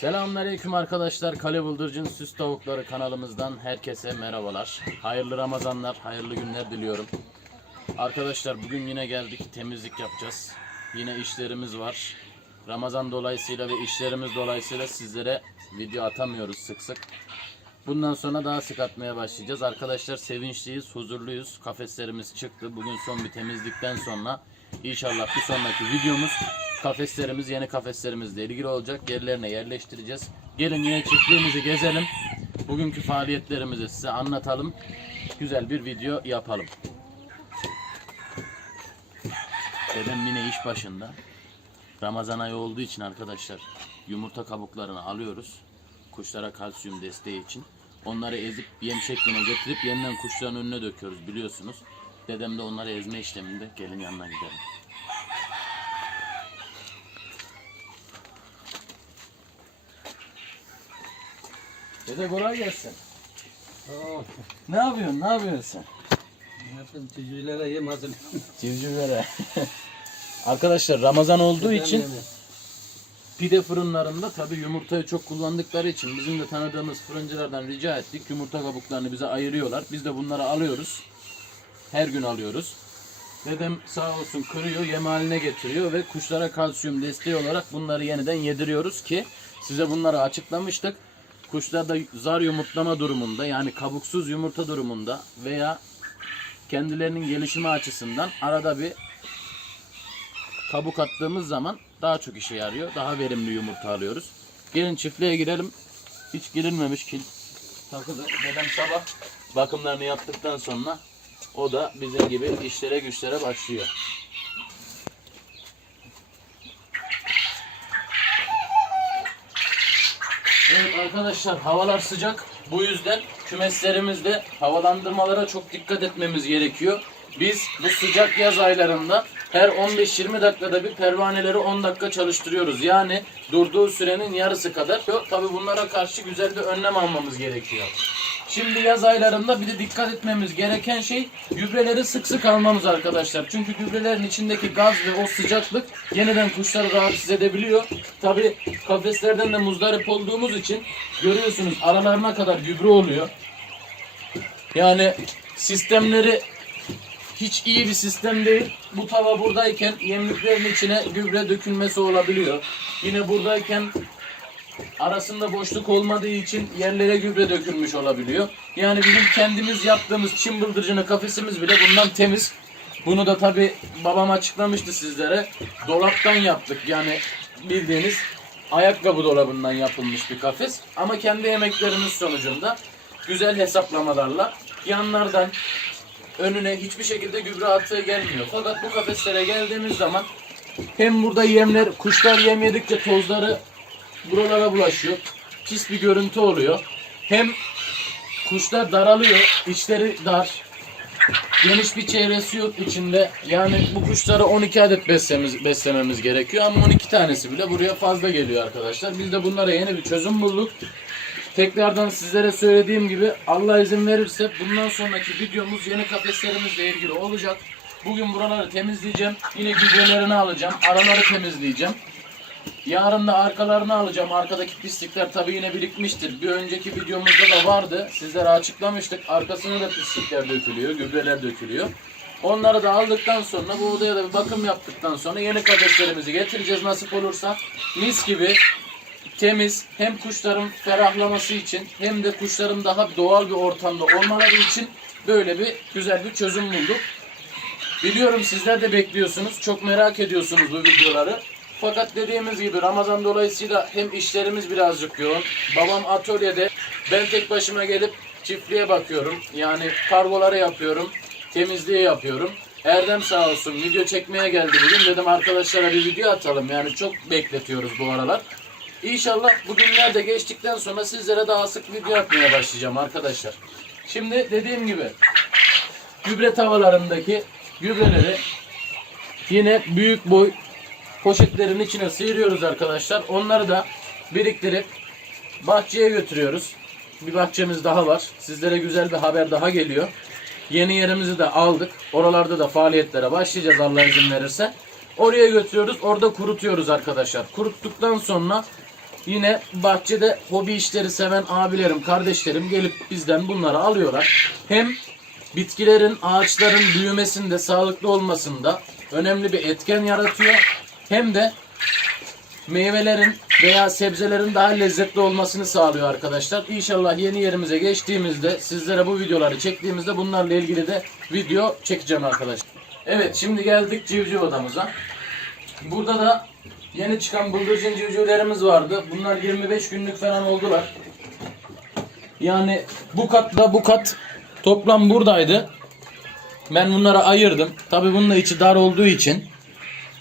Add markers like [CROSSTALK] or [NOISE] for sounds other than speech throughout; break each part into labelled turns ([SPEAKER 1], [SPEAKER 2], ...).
[SPEAKER 1] Selamünaleyküm arkadaşlar. Kale Bıldırcın Süs Tavukları kanalımızdan herkese merhabalar. Hayırlı Ramazanlar, hayırlı günler diliyorum. Arkadaşlar bugün yine geldik temizlik yapacağız. Yine işlerimiz var. Ramazan dolayısıyla ve işlerimiz dolayısıyla sizlere video atamıyoruz sık sık. Bundan sonra daha sık atmaya başlayacağız. Arkadaşlar sevinçliyiz, huzurluyuz. Kafeslerimiz çıktı. Bugün son bir temizlikten sonra inşallah bir sonraki videomuz kafeslerimiz, yeni kafeslerimizle ilgili olacak. Yerlerine yerleştireceğiz. Gelin yine çiftliğimizi gezelim. Bugünkü faaliyetlerimizi size anlatalım. Güzel bir video yapalım. Dedem yine iş başında. Ramazan ayı olduğu için arkadaşlar yumurta kabuklarını alıyoruz. Kuşlara kalsiyum desteği için. Onları ezip yem şekline getirip yeniden kuşların önüne döküyoruz biliyorsunuz. Dedem de onları ezme işleminde. Gelin yanına gidelim. Dede kolay gelsin.
[SPEAKER 2] Oh,
[SPEAKER 1] Ne yapıyorsun? Ne yapıyorsun sen?
[SPEAKER 2] cücülere yem hazır.
[SPEAKER 1] Civcivlere. [LAUGHS] Arkadaşlar Ramazan olduğu için pide fırınlarında tabi yumurtayı çok kullandıkları için bizim de tanıdığımız fırıncılardan rica ettik. Yumurta kabuklarını bize ayırıyorlar. Biz de bunları alıyoruz. Her gün alıyoruz. Dedem sağ olsun kırıyor, yem haline getiriyor ve kuşlara kalsiyum desteği olarak bunları yeniden yediriyoruz ki size bunları açıklamıştık. Kuşlarda zar yumurtlama durumunda yani kabuksuz yumurta durumunda veya kendilerinin gelişimi açısından arada bir kabuk attığımız zaman daha çok işe yarıyor. Daha verimli yumurta alıyoruz. Gelin çiftliğe girelim. Hiç girilmemiş kil takılı. Dedem sabah bakımlarını yaptıktan sonra o da bizim gibi işlere güçlere başlıyor. Evet arkadaşlar havalar sıcak. Bu yüzden kümeslerimizde havalandırmalara çok dikkat etmemiz gerekiyor. Biz bu sıcak yaz aylarında her 15-20 dakikada bir pervaneleri 10 dakika çalıştırıyoruz. Yani durduğu sürenin yarısı kadar. Tabi bunlara karşı güzel bir önlem almamız gerekiyor. Şimdi yaz aylarında bir de dikkat etmemiz gereken şey gübreleri sık sık almamız arkadaşlar. Çünkü gübrelerin içindeki gaz ve o sıcaklık yeniden kuşları rahatsız edebiliyor. Tabi kafeslerden de muzdarip olduğumuz için görüyorsunuz aralarına kadar gübre oluyor. Yani sistemleri hiç iyi bir sistem değil. Bu tava buradayken yemliklerin içine gübre dökülmesi olabiliyor. Yine buradayken arasında boşluk olmadığı için yerlere gübre dökülmüş olabiliyor. Yani bizim kendimiz yaptığımız çim bıldırcını kafesimiz bile bundan temiz. Bunu da tabi babam açıklamıştı sizlere. Dolaptan yaptık yani bildiğiniz ayakkabı dolabından yapılmış bir kafes. Ama kendi emeklerimiz sonucunda güzel hesaplamalarla yanlardan önüne hiçbir şekilde gübre atığı gelmiyor. Fakat bu kafeslere geldiğimiz zaman hem burada yemler, kuşlar yem yedikçe tozları buralara bulaşıyor. Pis bir görüntü oluyor. Hem kuşlar daralıyor, içleri dar. Geniş bir çevresi yok içinde. Yani bu kuşlara 12 adet beslememiz, beslememiz gerekiyor ama 12 tanesi bile buraya fazla geliyor arkadaşlar. Biz de bunlara yeni bir çözüm bulduk. Tekrardan sizlere söylediğim gibi Allah izin verirse bundan sonraki videomuz yeni kafeslerimizle ilgili olacak. Bugün buraları temizleyeceğim. Yine gübrelerini alacağım. Araları temizleyeceğim. Yarın da arkalarını alacağım. Arkadaki pislikler tabii yine birikmiştir. Bir önceki videomuzda da vardı. Sizlere açıklamıştık. Arkasına da pislikler dökülüyor, gübreler dökülüyor. Onları da aldıktan sonra bu odaya da bir bakım yaptıktan sonra yeni kafeslerimizi getireceğiz nasip olursa. Mis gibi temiz hem kuşların ferahlaması için hem de kuşların daha doğal bir ortamda olmaları için böyle bir güzel bir çözüm bulduk. Biliyorum sizler de bekliyorsunuz. Çok merak ediyorsunuz bu videoları. Fakat dediğimiz gibi Ramazan dolayısıyla hem işlerimiz birazcık yoğun. Babam atölyede. Ben tek başıma gelip çiftliğe bakıyorum. Yani kargoları yapıyorum. Temizliği yapıyorum. Erdem sağ olsun video çekmeye geldi bugün. Dedim arkadaşlara bir video atalım. Yani çok bekletiyoruz bu aralar. İnşallah bu günler de geçtikten sonra sizlere daha sık video atmaya başlayacağım arkadaşlar. Şimdi dediğim gibi gübre tavalarındaki gübreleri yine büyük boy poşetlerin içine sıyırıyoruz arkadaşlar. Onları da biriktirip bahçeye götürüyoruz. Bir bahçemiz daha var. Sizlere güzel bir haber daha geliyor. Yeni yerimizi de aldık. Oralarda da faaliyetlere başlayacağız Allah izin verirse. Oraya götürüyoruz. Orada kurutuyoruz arkadaşlar. Kuruttuktan sonra Yine bahçede hobi işleri seven abilerim, kardeşlerim gelip bizden bunları alıyorlar. Hem bitkilerin, ağaçların büyümesinde, sağlıklı olmasında önemli bir etken yaratıyor. Hem de meyvelerin veya sebzelerin daha lezzetli olmasını sağlıyor arkadaşlar. İnşallah yeni yerimize geçtiğimizde sizlere bu videoları çektiğimizde bunlarla ilgili de video çekeceğim arkadaşlar. Evet şimdi geldik civciv odamıza. Burada da yeni çıkan bıldırcın civcivlerimiz vardı. Bunlar 25 günlük falan oldular. Yani bu katla bu kat toplam buradaydı. Ben bunları ayırdım. Tabi bunun da içi dar olduğu için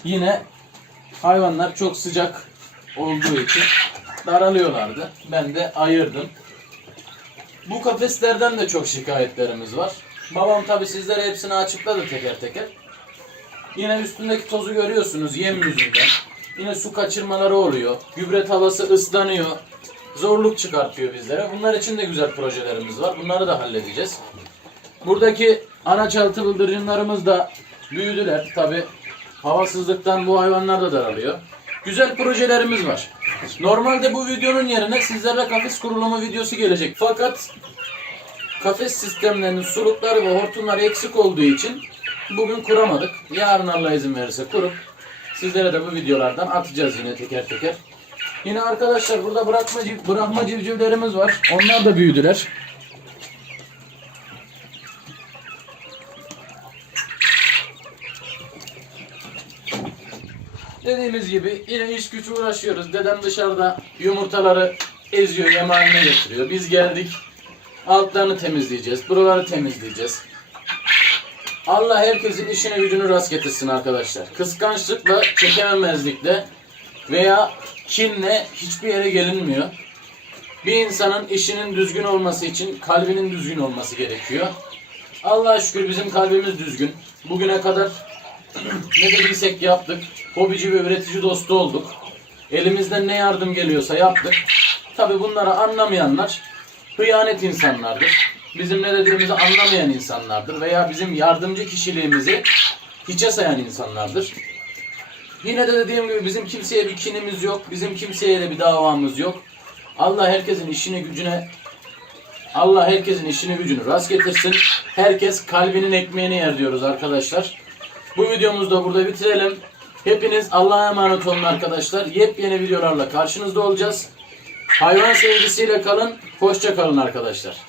[SPEAKER 1] yine hayvanlar çok sıcak olduğu için daralıyorlardı. Ben de ayırdım. Bu kafeslerden de çok şikayetlerimiz var. Babam tabi sizlere hepsini açıkladı teker teker. Yine üstündeki tozu görüyorsunuz yem yüzünden. Yine su kaçırmaları oluyor. Gübre tavası ıslanıyor. Zorluk çıkartıyor bizlere. Bunlar için de güzel projelerimiz var. Bunları da halledeceğiz. Buradaki ana çaltı bıldırcınlarımız da büyüdüler. Tabi havasızlıktan bu hayvanlar da daralıyor. Güzel projelerimiz var. Normalde bu videonun yerine sizlerle kafes kurulumu videosu gelecek. Fakat kafes sistemlerinin sulukları ve hortumları eksik olduğu için bugün kuramadık. Yarın Allah izin verirse kurup sizlere de bu videolardan atacağız yine teker teker. Yine arkadaşlar burada bırakma, bırakma civcivlerimiz var. Onlar da büyüdüler. Dediğimiz gibi yine iş güç uğraşıyoruz. Dedem dışarıda yumurtaları eziyor, yem haline getiriyor. Biz geldik. Altlarını temizleyeceğiz. Buraları temizleyeceğiz. Allah herkesin işine gücünü rast getirsin arkadaşlar. Kıskançlıkla, çekememezlikle veya kinle hiçbir yere gelinmiyor. Bir insanın işinin düzgün olması için kalbinin düzgün olması gerekiyor. Allah'a şükür bizim kalbimiz düzgün. Bugüne kadar [CLEARS THROAT] ne dediysek yaptık. Hobici ve üretici dostu olduk. Elimizden ne yardım geliyorsa yaptık. Tabi bunları anlamayanlar hıyanet insanlardır. Bizim ne dediğimizi anlamayan insanlardır veya bizim yardımcı kişiliğimizi hiçe sayan insanlardır. Yine de dediğim gibi bizim kimseye bir kinimiz yok. Bizim kimseye de bir davamız yok. Allah herkesin işini gücüne Allah herkesin işini gücünü rast getirsin. Herkes kalbinin ekmeğini yer diyoruz arkadaşlar. Bu videomuzu da burada bitirelim. Hepiniz Allah'a emanet olun arkadaşlar. Yepyeni videolarla karşınızda olacağız. Hayvan sevgisiyle kalın. Hoşça kalın arkadaşlar.